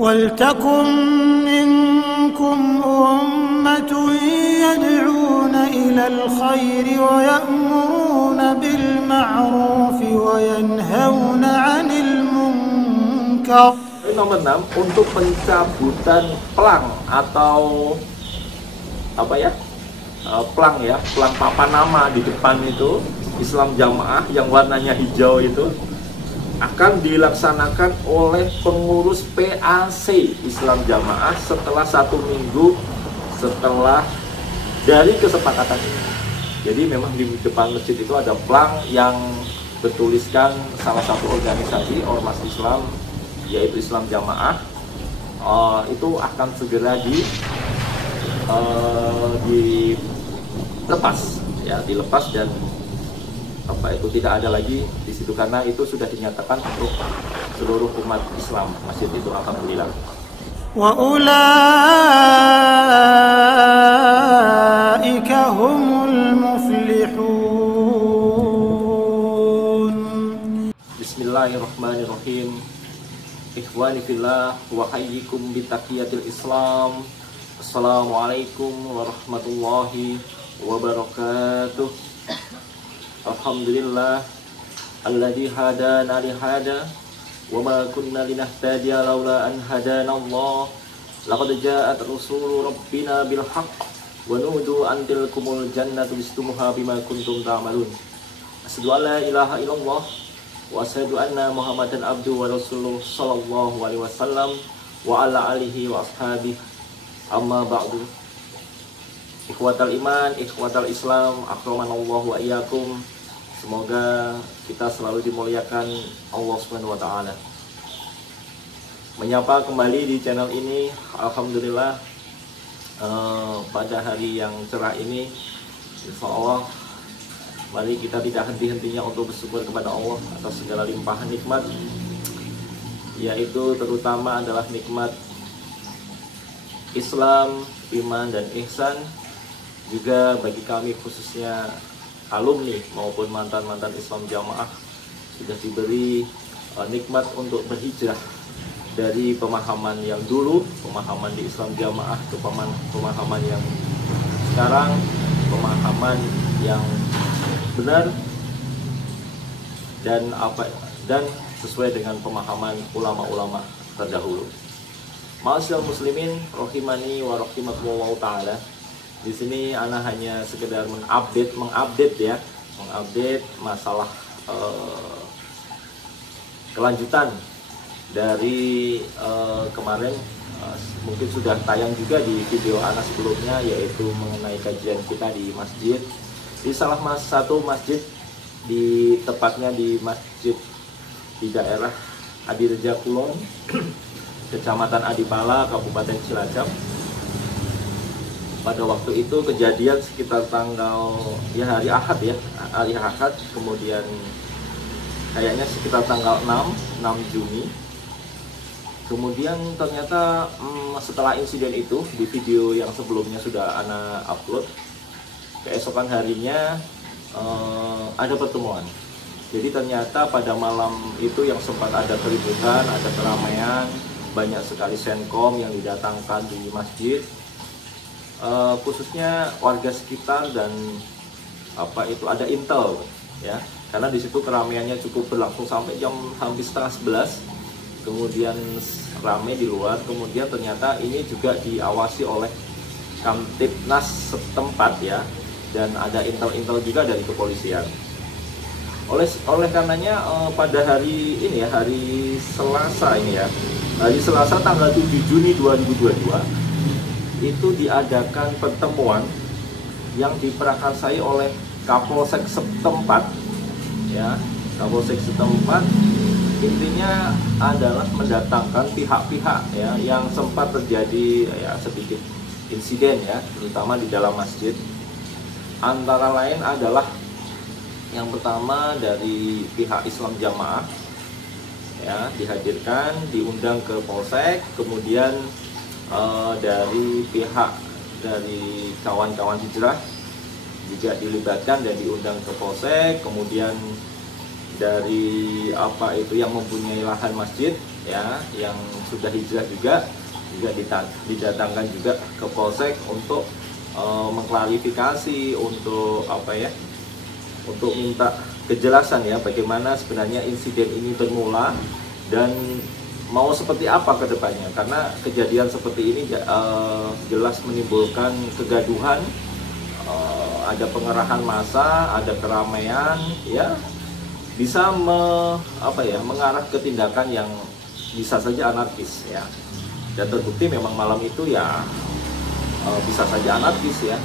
وَلْتَكُنْ مِنْكُمْ أُمَّةٌ يَدْعُونَ إِلَى الْخَيْرِ وَيَأْمُرُونَ بِالْمَعْرُوفِ وَيَنْهَوْنَ عَنِ الْمُنْكَرِ. Nomor 6, untuk pencabutan plang atau apa ya? Plang ya, plang papan nama di depan itu Islam Jamaah yang warnanya hijau itu akan dilaksanakan oleh pengurus PAC Islam Jamaah setelah 1 minggu setelah dari kesepakatan ini. Jadi memang di depan masjid itu ada plang yang bertuliskan salah satu organisasi ormas Islam yaitu Islam Jamaah. Itu akan segera dilepas dan tidak ada lagi di situ karena itu sudah dinyatakan untuk seluruh umat Islam masjid itu, alhamdulillah. Wa ulaika humul muflihun. Bismillahirrahmanirrahim. Ikhwani fillah wa hayyikum bi tahiyatil Islam. Assalamualaikum warahmatullahi wabarakatuh. Alhamdulillah alladzi hadana li hada wa ma kunna linahtadiya laula an hadana Allah. Laqad ja'at rusulu rabbina bil haqq wa nudu an tilkumul jannatu bistumuha bima kuntum ta'malun. Asyhadu an la ilaha illallah wa asyhadu anna Muhammadan abduhu wa rasuluh sallallahu alaihi wasallam wa ala alihi wa ashabihi. Amma ba'du. Ikhwatal iman, ikhwatal Islam, akramanallahu wa iyyakum. Semoga kita selalu dimuliakan Allah Subhanahu wa taala. Menyapa kembali di channel ini, alhamdulillah pada hari yang cerah ini insyaallah mari kita tidak henti-hentinya untuk bersyukur kepada Allah atas segala limpahan nikmat, yaitu terutama adalah nikmat Islam, iman dan ihsan. Juga bagi kami khususnya alumni maupun mantan-mantan Islam Jamaah sudah diberi nikmat untuk berhijrah dari pemahaman yang dulu, pemahaman di Islam Jamaah ke pemahaman yang sekarang, pemahaman yang benar dan sesuai dengan pemahaman ulama-ulama terdahulu. Ma'asyiral muslimin rahimani wa rahimakumullah taala. Di sini ana hanya sekedar mengupdate masalah kelanjutan dari kemarin. Mungkin sudah tayang juga di video ana sebelumnya, yaitu mengenai kajian kita di masjid, di salah satu masjid, tepatnya di masjid di daerah Adireja Kulon, Kecamatan Adipala, Kabupaten Cilacap. Pada waktu itu kejadian sekitar tanggal hari Ahad, kemudian kayaknya sekitar tanggal 6 Juni. Kemudian ternyata setelah insiden itu, di video yang sebelumnya sudah ana upload, keesokan harinya ada pertemuan. Jadi ternyata pada malam itu yang sempat ada keributan, ada keramaian, banyak sekali senkom yang didatangkan di masjid. Khususnya warga sekitar dan ada intel ya, karena di situ keramaiannya cukup berlangsung sampai jam hampir setengah 11, kemudian ramai di luar. Kemudian ternyata ini juga diawasi oleh Kamtibnas setempat ya, dan ada intel-intel juga dari kepolisian. Oleh karenanya pada hari ini ya, hari Selasa tanggal 7 Juni 2022 itu diadakan pertemuan yang diprakarsai oleh Kapolsek setempat ya. Kapolsek setempat intinya adalah mendatangkan pihak-pihak ya yang sempat terjadi ya sedikit insiden ya, terutama di dalam masjid. Antara lain adalah yang pertama dari pihak Islam Jamaah ya, dihadirkan, diundang ke Polsek. Kemudian dari pihak dari kawan-kawan hijrah juga dilibatkan dan diundang ke Polsek. Kemudian dari apa itu yang mempunyai lahan masjid ya, yang sudah hijrah juga didatangkan juga ke Polsek untuk mengklarifikasi, untuk apa ya, untuk minta kejelasan ya bagaimana sebenarnya insiden ini bermula dan mau seperti apa ke depannya, karena kejadian seperti ini jelas menimbulkan kegaduhan, ada pengerahan massa, ada keramaian ya, bisa mengarah ke tindakan yang bisa saja anarkis ya, dan terbukti memang malam itu ya bisa saja anarkis ya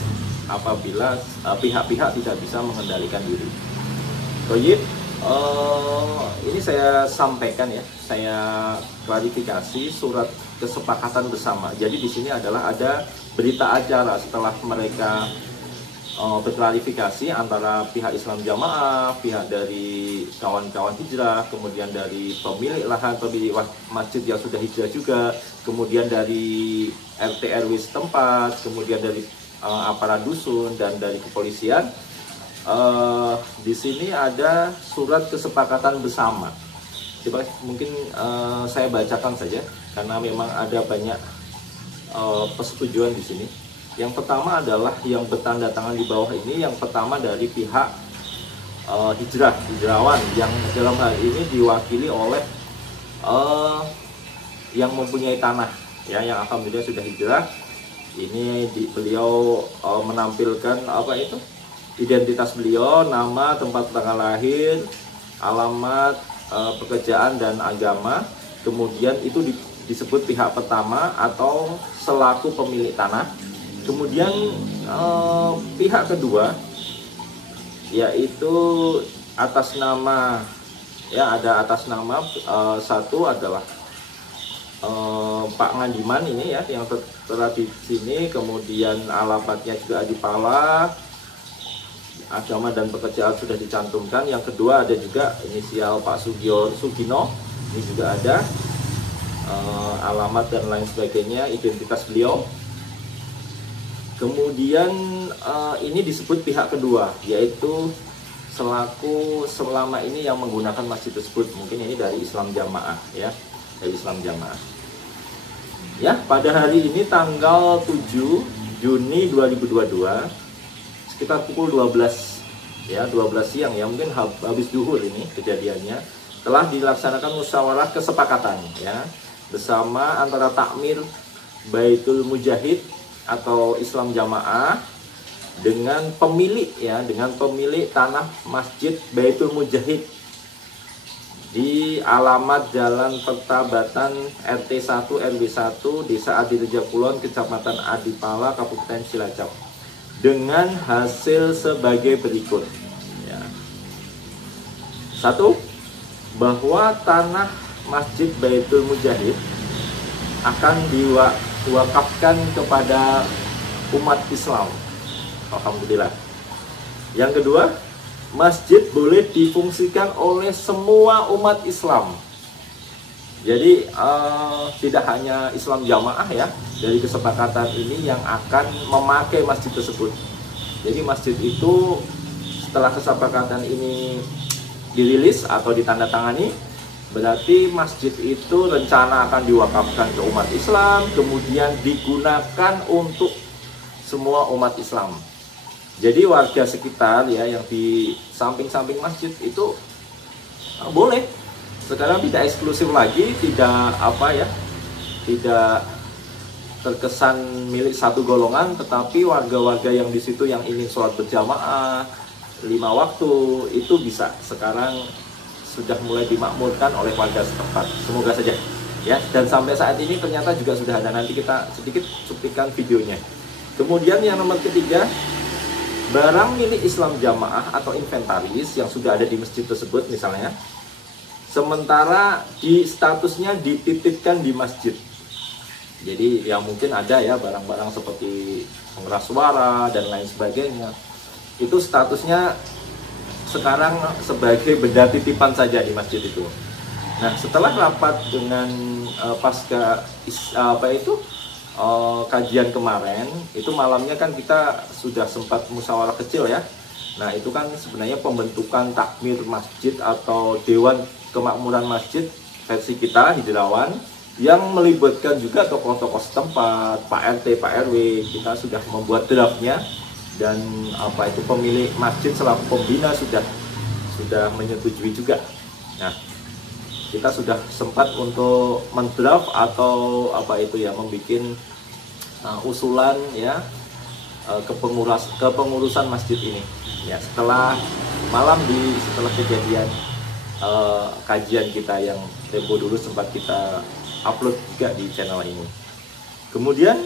apabila pihak-pihak tidak bisa mengendalikan diri. Toyib, ini saya sampaikan ya, saya klarifikasi surat kesepakatan bersama. Jadi di sini adalah ada berita acara setelah mereka berklarifikasi antara pihak Islam Jamaah, pihak dari kawan-kawan hijrah, kemudian dari pemilik lahan, pemilik masjid yang sudah hijrah juga, kemudian dari RT RW setempat, kemudian dari aparat dusun dan dari kepolisian. Di sini ada surat kesepakatan bersama. Coba mungkin saya bacakan saja karena memang ada banyak persetujuan di sini. Yang pertama adalah yang bertanda tangan di bawah ini, yang pertama dari pihak hijrawan yang dalam hal ini diwakili oleh yang mempunyai tanah ya, yang alhamdulillah sudah hijrah. Ini beliau menampilkan apa itu, identitas beliau, nama, tempat tanggal lahir, alamat, pekerjaan dan agama. Kemudian itu disebut pihak pertama atau selaku pemilik tanah. Kemudian pihak kedua yaitu atas nama ya, ada atas nama satu adalah Pak Ngadiman ini ya, yang telah di sini. Kemudian alamatnya juga di Pala, agama dan pekerjaan sudah dicantumkan. Yang kedua ada juga inisial Pak Sugino, ini juga ada alamat dan lain sebagainya, identitas beliau. Kemudian ini disebut pihak kedua, yaitu selaku selama ini yang menggunakan masjid tersebut. Mungkin ini dari Islam Jamaah ya, dari Islam Jamaah. Ya, pada hari ini tanggal 7 Juni 2022 sekitar pukul 12 ya, 12 siang ya, mungkin habis zuhur ini kejadiannya, telah dilaksanakan musyawarah kesepakatan ya bersama antara Takmir Baitul Mujahid atau Islam Jamaah dengan pemilik ya, dengan pemilik tanah Masjid Baitul Mujahid di alamat Jalan Pertabatan RT 1 RW 1 Desa Adireja Kulon, Kecamatan Adipala, Kabupaten Cilacap, dengan hasil sebagai berikut ya. 1. Bahwa tanah Masjid Baitul Mujahid akan diwakafkan kepada umat Islam. Alhamdulillah. Yang kedua, masjid boleh difungsikan oleh semua umat Islam. Jadi tidak hanya Islam Jamaah ya, dari kesepakatan ini yang akan memakai masjid tersebut. Jadi masjid itu setelah kesepakatan ini dirilis atau ditandatangani, berarti masjid itu rencana akan diwakafkan ke umat Islam, kemudian digunakan untuk semua umat Islam. Jadi warga sekitar ya yang di samping-samping masjid itu boleh. Sekarang tidak eksklusif lagi, tidak tidak terkesan milik satu golongan, tetapi warga-warga yang di situ yang ingin sholat berjamaah 5 waktu itu bisa sekarang sudah mulai dimakmurkan oleh warga setempat. Semoga saja ya, dan sampai saat ini ternyata juga sudah ada, nanti kita sedikit cuplikan videonya. Kemudian yang nomor ketiga, barang milik Islam Jamaah atau inventaris yang sudah ada di masjid tersebut misalnya, sementara statusnya dititipkan di masjid. Jadi yang mungkin ada ya barang-barang seperti pengeras suara dan lain sebagainya, itu statusnya sekarang sebagai benda titipan saja di masjid itu. Nah, setelah rapat dengan pasca kajian kemarin, itu malamnya kan kita sudah sempat musyawarah kecil ya Nah, itu kan sebenarnya pembentukan takmir masjid atau dewan kemakmuran masjid versi kita Hijrawan, yang melibatkan juga tokoh-tokoh setempat, Pak RT, Pak RW. Kita sudah membuat draftnya, dan pemilik masjid selaku pembina sudah menyetujui juga. Nah, kita sudah sempat untuk mendraft atau membuat usulan ya kepengurusan masjid ini. Ya, setelah kejadian kajian kita yang tempo dulu sempat kita upload juga di channel ini. Kemudian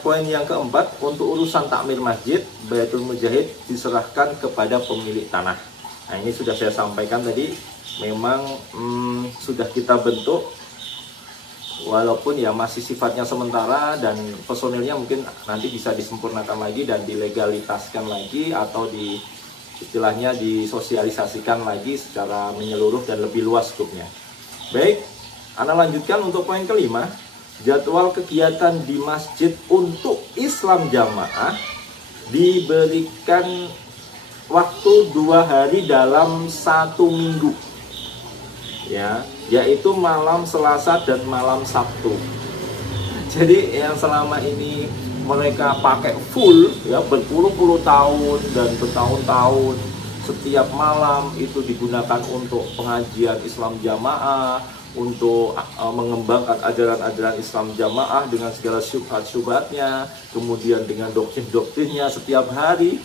poin yang keempat, untuk urusan takmir masjid, Baitul Mujahid diserahkan kepada pemilik tanah. Nah, ini sudah saya sampaikan tadi, memang sudah kita bentuk, walaupun ya masih sifatnya sementara dan personilnya mungkin nanti bisa disempurnakan lagi dan dilegalitaskan lagi, atau istilahnya disosialisasikan lagi secara menyeluruh dan lebih luas skupnya. Baik, Anda lanjutkan untuk poin kelima, jadwal kegiatan di masjid untuk Islam jamaah diberikan waktu 2 hari dalam 1 minggu, ya, yaitu malam Selasa dan malam Sabtu. Jadi yang selama ini mereka pakai full ya berpuluh-puluh tahun dan bertahun-tahun, setiap malam itu digunakan untuk pengajian Islam jamaah, untuk mengembangkan ajaran-ajaran Islam jamaah dengan segala syubhat-syubhatnya, kemudian dengan doktrin-doktrinnya setiap hari.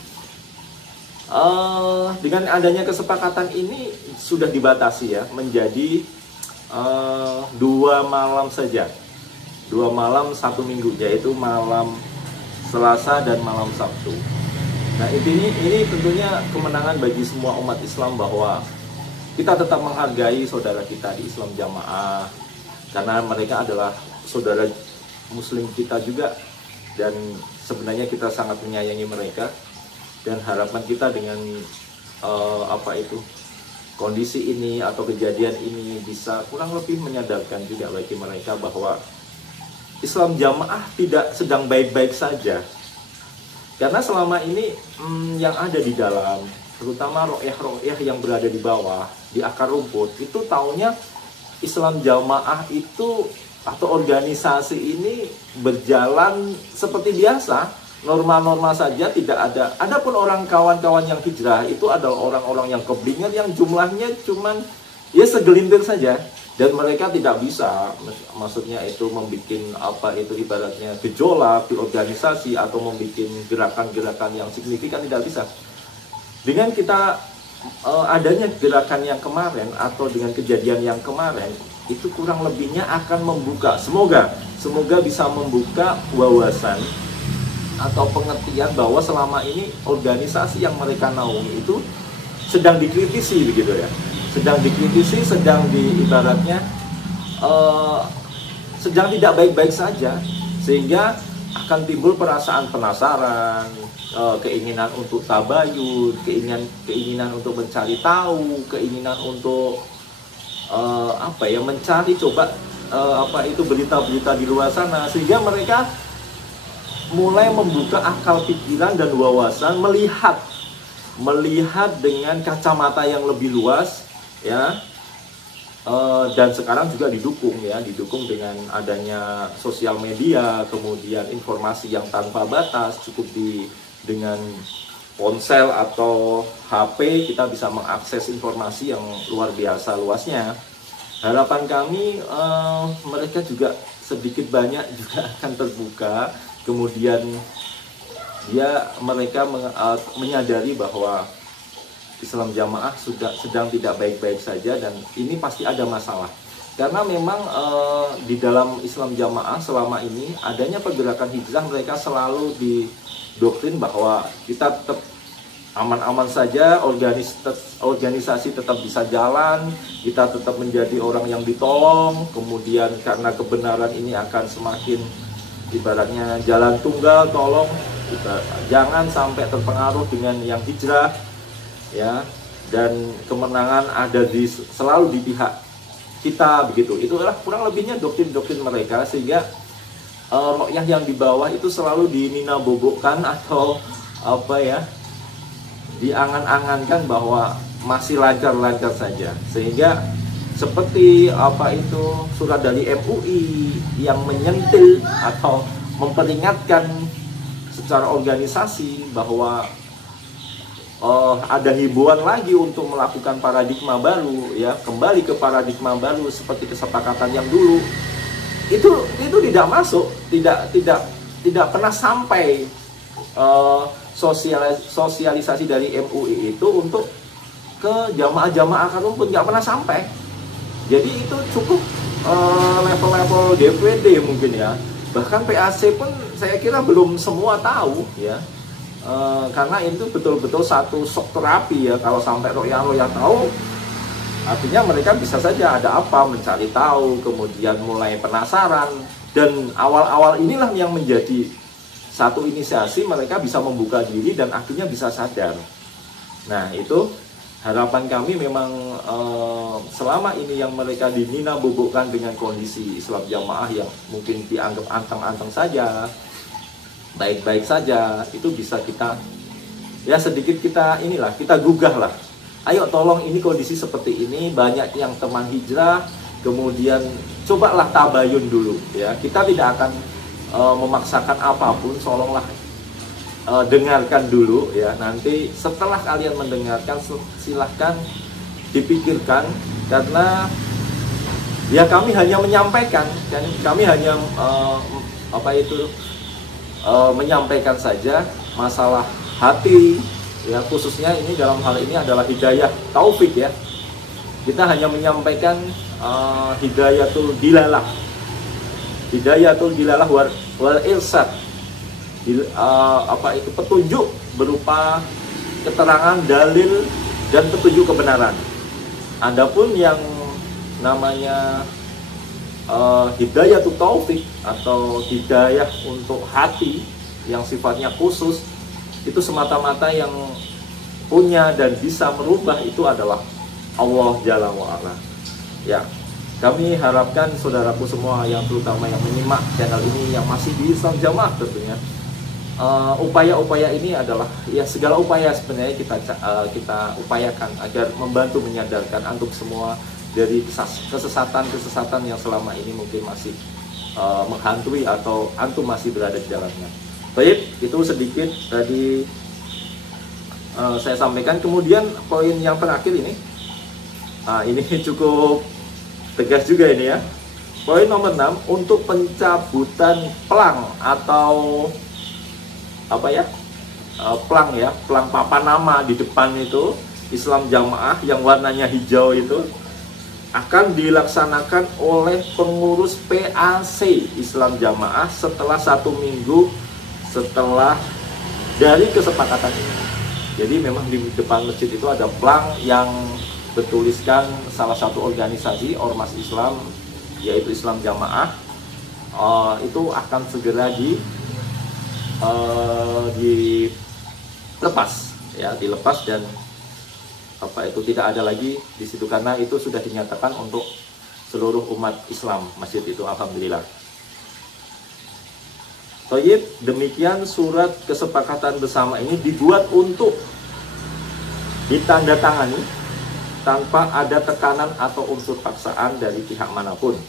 Dengan adanya kesepakatan ini sudah dibatasi ya menjadi 2 malam saja, 2 malam 1 minggu, yaitu malam Selasa dan malam Sabtu. Nah, ini tentunya kemenangan bagi semua umat Islam, bahwa kita tetap menghargai saudara kita di Islam jamaah, karena mereka adalah saudara muslim kita juga, dan sebenarnya kita sangat menyayangi mereka. Dan harapan kita dengan kondisi ini atau kejadian ini bisa kurang lebih menyadarkan juga bagi mereka bahwa Islam jamaah tidak sedang baik-baik saja. Karena selama ini yang ada di dalam, terutama ro'yah-ro'yah yang berada di bawah, di akar rumput, itu taunya Islam jamaah itu atau organisasi ini berjalan seperti biasa, normal-normal saja, tidak ada. Adapun orang kawan-kawan yang hijrah itu adalah orang-orang yang kebingungan, yang jumlahnya cuman ya segelintir saja, dan mereka tidak bisa, maksudnya itu membuat ibaratnya gejolak di organisasi atau membuat gerakan-gerakan yang signifikan, tidak bisa. Dengan kita adanya gerakan yang kemarin atau dengan kejadian yang kemarin, itu kurang lebihnya akan membuka, semoga bisa membuka wawasan atau pengertian bahwa selama ini organisasi yang mereka naungi itu sedang dikritisi, begitu ya, sedang dikritisi, sedang ibaratnya sedang tidak baik-baik saja, sehingga akan timbul perasaan penasaran, keinginan untuk tabayun, keinginan untuk mencari tahu, keinginan untuk mencari berita-berita di luar sana, sehingga mereka mulai membuka akal pikiran dan wawasan, melihat dengan kacamata yang lebih luas ya. Dan sekarang juga didukung dengan adanya sosial media, kemudian informasi yang tanpa batas, cukup dengan ponsel atau HP kita bisa mengakses informasi yang luar biasa luasnya. Harapan kami mereka juga sedikit banyak juga akan terbuka, kemudian mereka menyadari bahwa Islam jamaah sedang tidak baik-baik saja, dan ini pasti ada masalah. Karena memang di dalam Islam jamaah selama ini adanya pergerakan hijrah, mereka selalu didoktrin bahwa kita tetap aman-aman saja, organisasi tetap bisa jalan, kita tetap menjadi orang yang ditolong, kemudian karena kebenaran ini akan semakin ibaratnya jalan tunggal, tolong kita jangan sampai terpengaruh dengan yang hijrah ya, dan kemenangan ada selalu di pihak kita, begitu. Itulah kurang lebihnya doktrin-doktrin mereka, sehingga ro'yah yang di bawah itu selalu dinina bobokkan atau diangan-angankan bahwa masih lancar-lancar saja, sehingga seperti apa itu surat dari MUI yang menyentil atau memperingatkan secara organisasi bahwa ada himbauan lagi untuk melakukan paradigma baru, ya, kembali ke paradigma baru seperti kesepakatan yang dulu. Itu tidak masuk, tidak pernah sampai sosialisasi dari MUI itu untuk ke jamaah-jamaah akar rumput, nggak pernah sampai. Jadi itu cukup level-level DPD mungkin ya. Bahkan PAC pun saya kira belum semua tahu ya. Karena itu betul-betul satu shock terapi ya. Kalau sampai royal tahu, artinya mereka bisa saja ada apa mencari tahu, kemudian mulai penasaran, dan awal-awal inilah yang menjadi satu inisiasi mereka bisa membuka diri dan akhirnya bisa sadar. Nah itu harapan kami memang selama ini yang mereka dinina bobokkan dengan kondisi Islam Jamaah yang mungkin dianggap anteng-anteng saja, baik-baik saja, itu bisa kita ya sedikit kita gugah lah. Ayo tolong, ini kondisi seperti ini, banyak yang teman hijrah, kemudian cobalah tabayun dulu ya. Kita tidak akan memaksakan apapun, tolonglah dengarkan dulu ya. Nanti setelah kalian mendengarkan silahkan dipikirkan, karena ya kami hanya menyampaikan dan kami hanya menyampaikan saja masalah hati ya, khususnya ini dalam hal ini adalah hidayah taufik ya. Kita hanya menyampaikan hidayatul dilalah wal irsad, petunjuk berupa keterangan, dalil, dan petunjuk kebenaran. Adapun yang namanya hidayatul taufik atau hidayah untuk hati yang sifatnya khusus, itu semata-mata yang punya dan bisa merubah itu adalah Allah Jalla wa'ala ya. Kami harapkan saudaraku semua yang terutama yang menyimak channel ini yang masih di Islam Jamaah tentunya, upaya-upaya ini adalah ya segala upaya sebenarnya kita upayakan agar membantu menyadarkan antum semua dari kesesatan yang selama ini mungkin masih menghantui atau antum masih berada di dalamnya. Baik, itu sedikit tadi saya sampaikan. Kemudian poin yang terakhir ini cukup tegas juga ini ya. Poin nomor 6, untuk pencabutan plang atau plang papan nama di depan itu Islam Jamaah yang warnanya hijau itu akan dilaksanakan oleh pengurus PAC Islam Jamaah setelah 1 minggu setelah dari kesepakatan ini. Jadi memang di depan masjid itu ada plang yang bertuliskan salah satu organisasi ormas Islam, yaitu Islam Jamaah. Itu akan segera dilepas dan tidak ada lagi di situ, karena itu sudah dinyatakan untuk seluruh umat Islam masjid itu, alhamdulillah. Toyib, demikian surat kesepakatan bersama ini dibuat untuk ditandatangani tanpa ada tekanan atau unsur paksaan dari pihak manapun.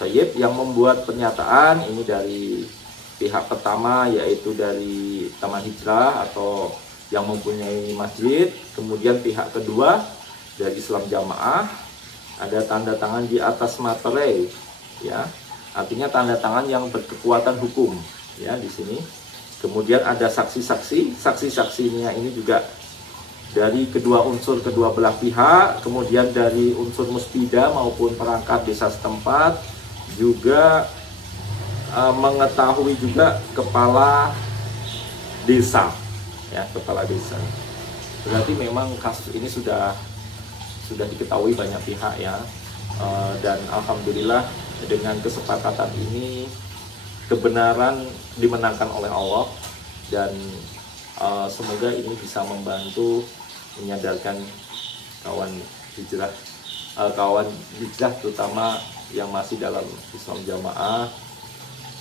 Toyib, yang membuat pernyataan ini dari pihak pertama yaitu dari Taman Hijrah atau yang mempunyai masjid, kemudian pihak kedua dari Islam Jamaah, ada tanda tangan di atas materai ya, artinya tanda tangan yang berkekuatan hukum ya di sini. Kemudian ada saksi-saksinya ini juga dari kedua belah pihak, kemudian dari unsur muspida maupun perangkat desa setempat, juga mengetahui juga kepala desa ya, kepala desa. Berarti memang kasus ini sudah diketahui banyak pihak ya, dan alhamdulillah dengan kesepakatan ini kebenaran dimenangkan oleh Allah, dan semoga ini bisa membantu menyadarkan kawan hijrah terutama yang masih dalam Islam Jamaah.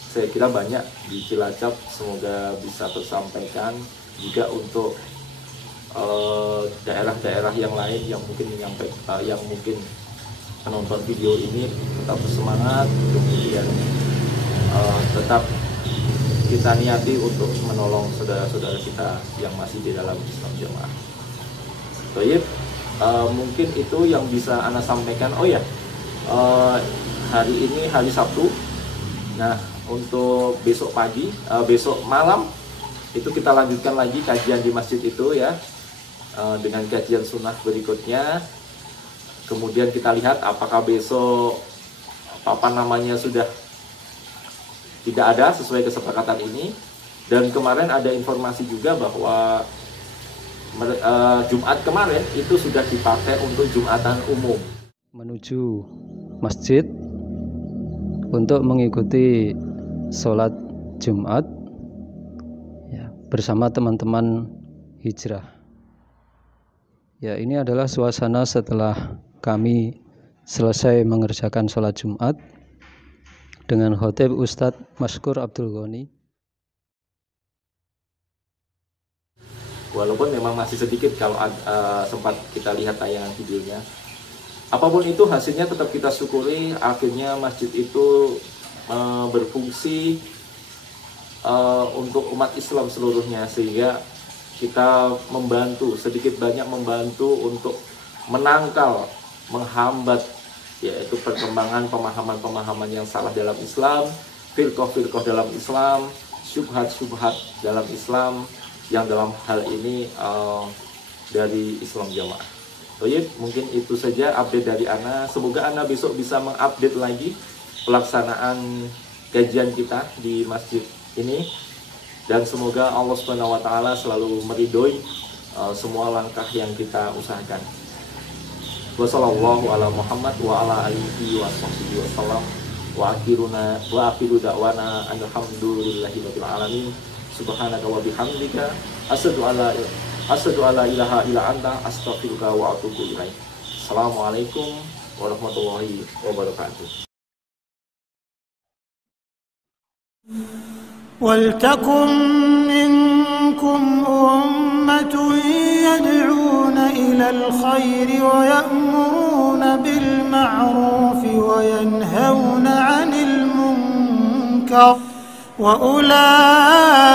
Saya kira banyak di Cilacap, semoga bisa tersampaikan juga untuk daerah-daerah yang lain yang mungkin yang mungkin menonton video ini tetap bersemangat, kemudian tetap kita niati untuk menolong saudara-saudara kita yang masih di dalam Islam Jamaah. Baik, mungkin itu yang bisa Ana sampaikan. Oh ya, hari ini hari Sabtu. Nah, untuk besok pagi, besok malam itu kita lanjutkan lagi kajian di masjid itu ya, dengan kajian sunnah berikutnya. Kemudian kita lihat apakah besok papan namanya sudah tidak ada sesuai kesepakatan ini. Dan kemarin ada informasi juga bahwa Jumat kemarin itu sudah dipakai untuk Jumatan umum. Menuju masjid untuk mengikuti sholat Jumat ya, bersama teman-teman hijrah. Ya, ini adalah suasana setelah kami selesai mengerjakan sholat Jumat dengan khotib Ustadz Maskur Abdul Ghani. Walaupun memang masih sedikit kalau sempat kita lihat tayangan videonya. Apapun itu hasilnya tetap kita syukuri, akhirnya masjid itu berfungsi untuk umat Islam seluruhnya, sehingga kita membantu, sedikit banyak membantu untuk menangkal, menghambat yaitu perkembangan pemahaman-pemahaman yang salah dalam Islam, firqah-firqah dalam Islam, syubhat-syubhat dalam Islam, yang dalam hal ini dari Islam Jamaah. Baik, mungkin itu saja update dari Ana. Semoga Ana besok bisa mengupdate lagi pelaksanaan kajian kita di masjid ini, dan semoga Allah SWT selalu meridhoi semua langkah yang kita usahakan. Wassallallahu ala Muhammad wa ala alihi wa sahbihi wasallam wa akhiru da'wana alhamdulillahi rabbil alamin. Subhanaka wa bihamdika asyhadu alla ilaha illa anta astaghfiruka wa atubu ilaik. Assalamualaikum warahmatullahi wabarakatuh. ولتكن منكم أمة يدعون إلى الخير ويأمرون بالمعروف وينهون عن المنكر وأولئك